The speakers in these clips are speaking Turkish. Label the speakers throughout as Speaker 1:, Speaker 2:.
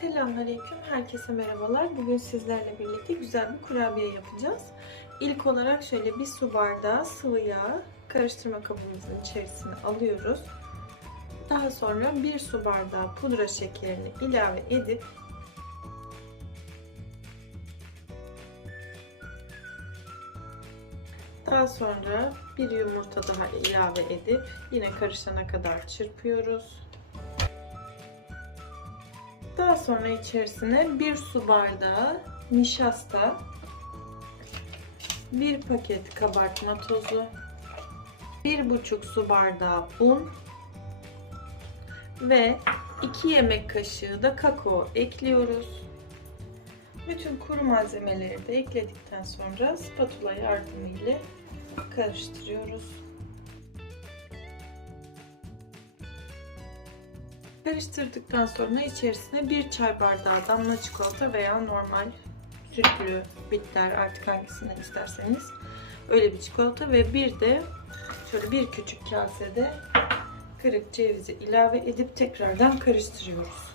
Speaker 1: Selamünaleyküm, herkese merhabalar. Bugün sizlerle birlikte güzel bir kurabiye yapacağız. İlk olarak şöyle bir su bardağı sıvı yağ karıştırma kabımızın içerisine alıyoruz. Daha sonra bir su bardağı pudra şekerini ilave edip daha sonra bir yumurta daha ilave edip yine karışana kadar çırpıyoruz. Daha sonra içerisine bir su bardağı nişasta, bir paket kabartma tozu, bir buçuk su bardağı un ve 2 yemek kaşığı da kakao ekliyoruz. Bütün kuru malzemeleri de ekledikten sonra spatula yardımıyla karıştırıyoruz. Karıştırdıktan sonra içerisine bir çay bardağı damla çikolata veya normal sütlü, bitter artık hangisinden isterseniz öyle bir çikolata ve bir de şöyle bir küçük kasede kırık cevizi ilave edip tekrardan karıştırıyoruz.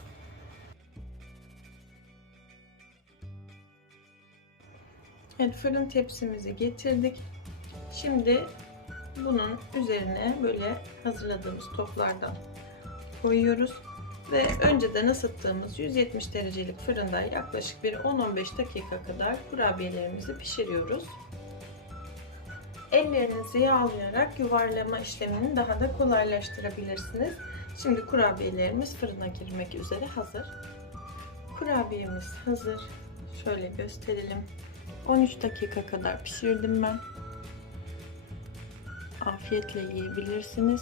Speaker 1: Evet fırın tepsimizi getirdik. Şimdi bunun üzerine böyle hazırladığımız toplardan koyuyoruz ve önceden ısıttığımız 170 derecelik fırında yaklaşık bir 10-15 dakika kadar kurabiyelerimizi pişiriyoruz. Ellerinizi yağlayarak yuvarlama işlemini daha da kolaylaştırabilirsiniz. Şimdi kurabiyelerimiz fırına girmek üzere hazır. Kurabiyemiz hazır. Şöyle gösterelim. 13 dakika kadar pişirdim ben. Afiyetle yiyebilirsiniz.